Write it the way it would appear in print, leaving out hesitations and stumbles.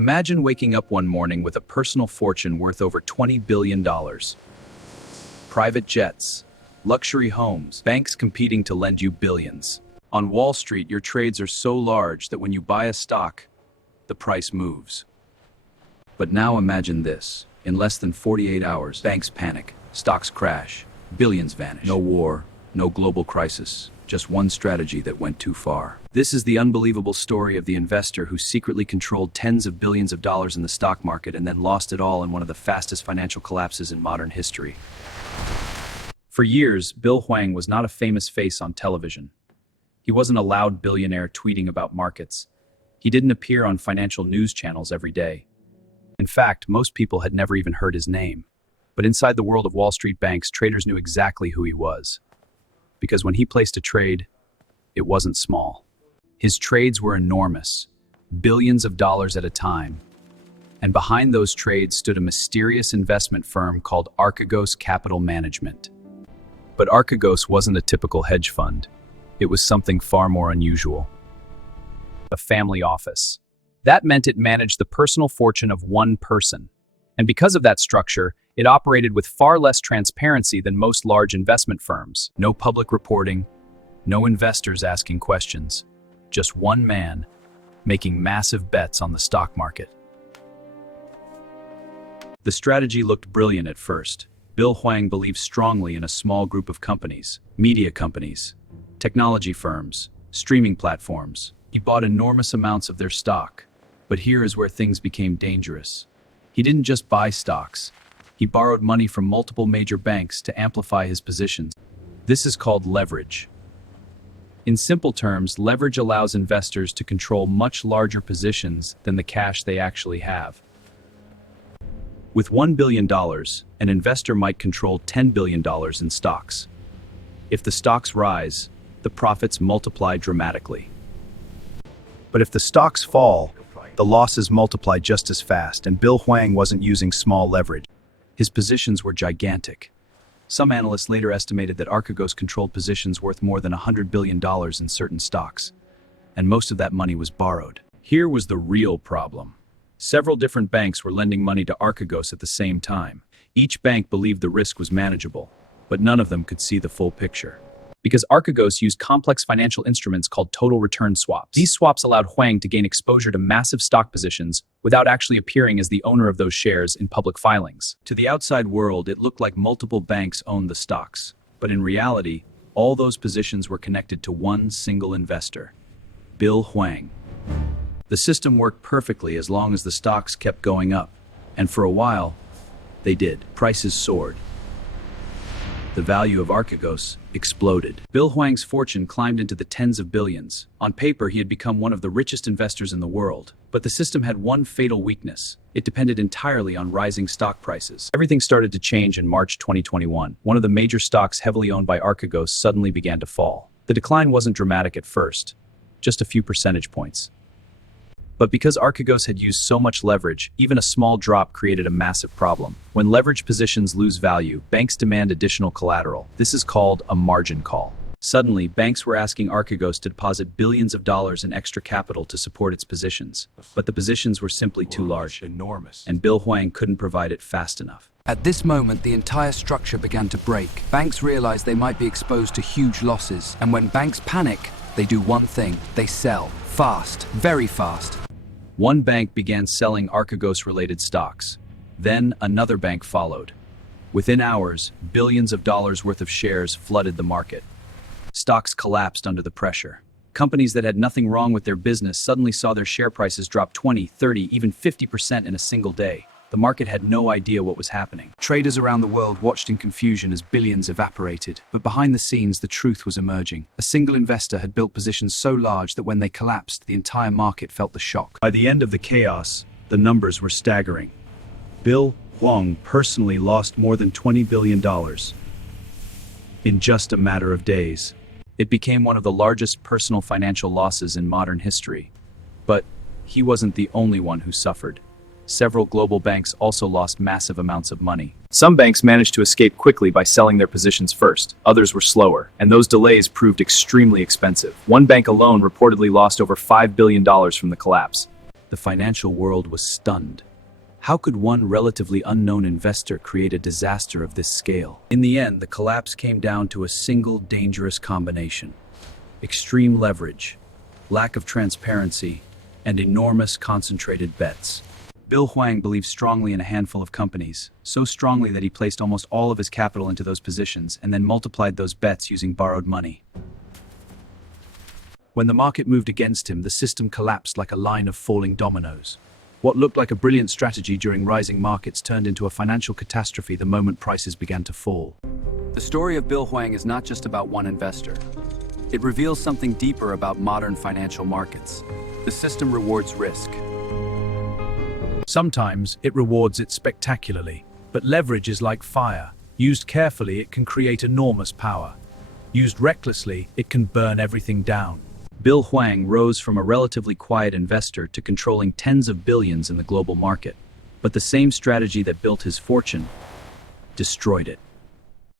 Imagine waking up one morning with a personal fortune worth over $20 billion. Private jets, luxury homes, banks competing to lend you billions. On Wall Street, your trades are so large that when you buy a stock, the price moves. But now imagine this. In less than 48 hours, banks panic, stocks crash, billions vanish. No war, no global crisis, just one strategy that went too far. This is the unbelievable story of the investor who secretly controlled tens of billions of dollars in the stock market and then lost it all in one of the fastest financial collapses in modern history. For years, Bill Hwang was not a famous face on television. He wasn't a loud billionaire tweeting about markets. He didn't appear on financial news channels every day. In fact, most people had never even heard his name. But inside the world of Wall Street banks, traders knew exactly who he was. Because when he placed a trade, it wasn't small. His trades were enormous, billions of dollars at a time. And behind those trades stood a mysterious investment firm called Archegos Capital Management. But Archegos wasn't a typical hedge fund. It was something far more unusual. A family office. That meant it managed the personal fortune of one person. And because of that structure, it operated with far less transparency than most large investment firms. No public reporting, no investors asking questions. Just one man making massive bets on the stock market. The strategy looked brilliant at first. Bill Hwang believed strongly in a small group of companies, media companies, technology firms, streaming platforms. He bought enormous amounts of their stock. But here is where things became dangerous. He didn't just buy stocks. He borrowed money from multiple major banks to amplify his positions. This is called leverage. In simple terms, leverage allows investors to control much larger positions than the cash they actually have. With $1 billion, an investor might control $10 billion in stocks. If the stocks rise, the profits multiply dramatically. But if the stocks fall, the losses multiply just as fast, and Bill Hwang wasn't using small leverage. His positions were gigantic. Some analysts later estimated that Archegos controlled positions worth more than $100 billion in certain stocks, and most of that money was borrowed. Here was the real problem. Several different banks were lending money to Archegos at the same time. Each bank believed the risk was manageable, but none of them could see the full picture. Because Archegos used complex financial instruments called total return swaps. These swaps allowed Hwang to gain exposure to massive stock positions without actually appearing as the owner of those shares in public filings. To the outside world, it looked like multiple banks owned the stocks. But in reality, all those positions were connected to one single investor, Bill Hwang. The system worked perfectly as long as the stocks kept going up. And for a while, they did. Prices soared. The value of Archegos exploded. Bill Hwang's fortune climbed into the tens of billions. On paper, he had become one of the richest investors in the world. But the system had one fatal weakness. It depended entirely on rising stock prices. Everything started to change in March 2021. One of the major stocks heavily owned by Archegos suddenly began to fall. The decline wasn't dramatic at first, just a few percentage points. But because Archegos had used so much leverage, even a small drop created a massive problem. When leveraged positions lose value, banks demand additional collateral. This is called a margin call. Suddenly, banks were asking Archegos to deposit billions of dollars in extra capital to support its positions. But the positions were simply too large, enormous, and Bill Hwang couldn't provide it fast enough. At this moment, the entire structure began to break. Banks realized they might be exposed to huge losses. And when banks panic, they do one thing. They sell. Fast. Very fast. One bank began selling Archegos-related stocks. Then another bank followed. Within hours, billions of dollars worth of shares flooded the market. Stocks collapsed under the pressure. Companies that had nothing wrong with their business suddenly saw their share prices drop 20, 30, even 50% in a single day. The market had no idea what was happening. Traders around the world watched in confusion as billions evaporated. But behind the scenes, the truth was emerging. A single investor had built positions so large that when they collapsed, the entire market felt the shock. By the end of the chaos, the numbers were staggering. Bill Hwang personally lost more than $20 billion in just a matter of days. It became one of the largest personal financial losses in modern history. But he wasn't the only one who suffered. Several global banks also lost massive amounts of money. Some banks managed to escape quickly by selling their positions first. Others were slower, and those delays proved extremely expensive. One bank alone reportedly lost over $5 billion from the collapse. The financial world was stunned. How could one relatively unknown investor create a disaster of this scale? In the end, the collapse came down to a single dangerous combination: extreme leverage, lack of transparency, and enormous concentrated bets. Bill Hwang believed strongly in a handful of companies, so strongly that he placed almost all of his capital into those positions and then multiplied those bets using borrowed money. When the market moved against him, the system collapsed like a line of falling dominoes. What looked like a brilliant strategy during rising markets turned into a financial catastrophe the moment prices began to fall. The story of Bill Hwang is not just about one investor. It reveals something deeper about modern financial markets. The system rewards risk. Sometimes it rewards it spectacularly, but leverage is like fire. Used carefully, it can create enormous power. Used recklessly, it can burn everything down. Bill Hwang rose from a relatively quiet investor to controlling tens of billions in the global market. But the same strategy that built his fortune destroyed it.